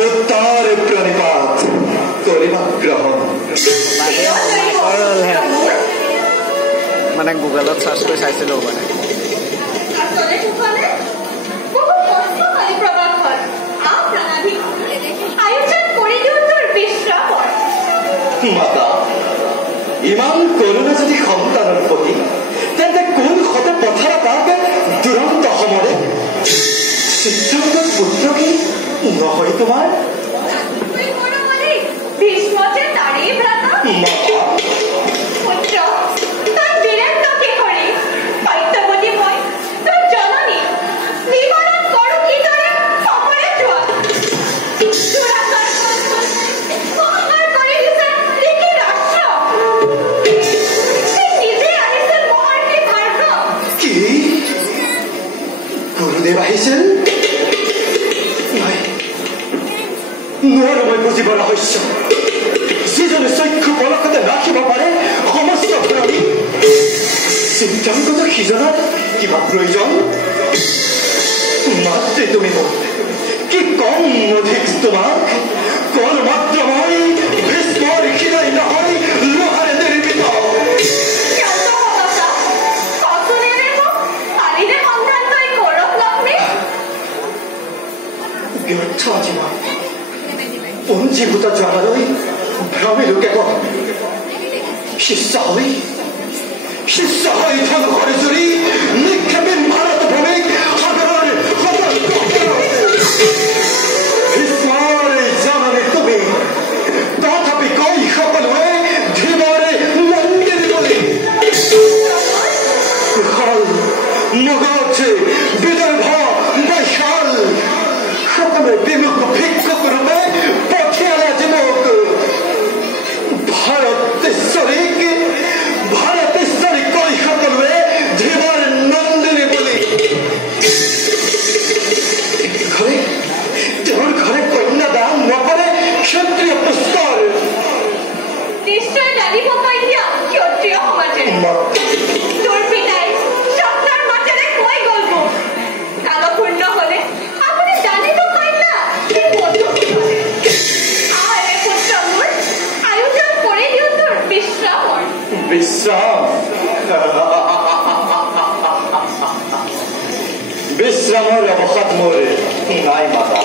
উত্তৰ প্ৰণিপাত কৰিবা গ্ৰহণ মানে গুগলত সাৰ্চ কৰি চাইছিলো মানে মাতা ইমান কৰোণা যদি সন্তানৰ প্ৰতি তেন্তে কোন সতে পথাৰ তাকে দুৰন্ত সমৰে চিত্ৰাংগৰ পুত্ৰ কি নহয় তোমাৰ গুৰুদেৱ আহিছিল নোৱাৰো মই বুজিব ৰহস্য যিজনে চক্ষু পলকতে ৰাখিব পাৰে সমস্ত প্ৰাণী চিন্তাংগত সিজনাত কিবা প্ৰয়োজন মাতৃ তুমি মোক কি কম অধিক তোমাক কোন মাত্ৰ মই ভীষ্মৰ হৃদয় নহয় লোহাৰে নিৰ্মিত ব্যৰ্থ জীৱন পঞ্জীভূত জনালৈ ভ্ৰমিলো কেৱল শিষ্য হৈ ধ্বংসৰ জুৰি নিক্ষেপে ভাৰত ভূমিক সাগৰৰ ভীষ্মৰ জননী তুমি তথাপি কৈ সকলোৱে ধীমৰে নন্দিনী বুলি কুশল মগধ বিদৰ্ভ বৈশাল সকলোৱে বিমুখ ভিক্ষুক ৰূপে পঠিয়ালে আজি মোক ভাৰতেশ্বৰী কৈ সকলোৱে ধীমৰ নন্দিনী বুলি তেওঁৰ ঘৰে কন্যাদান নকৰে ক্ষত্ৰিয় পুষ্কৰ নিশ্চয় জানিব পাৰিয়া ক্ষত্ৰিয় সমাজে তোৰ পিতাই স্বপ্নৰ মাজেৰে কৈ গ'ল মোক কালপূৰ্ণ হলে আপুনি জানিব পাৰিলা কি পুত্ৰ মোৰ আয়োজন কৰি দিওঁ তোৰ বিশ্ৰামৰ বিশ্ৰামৰ অৱসাদ মোৰ নাই মাতা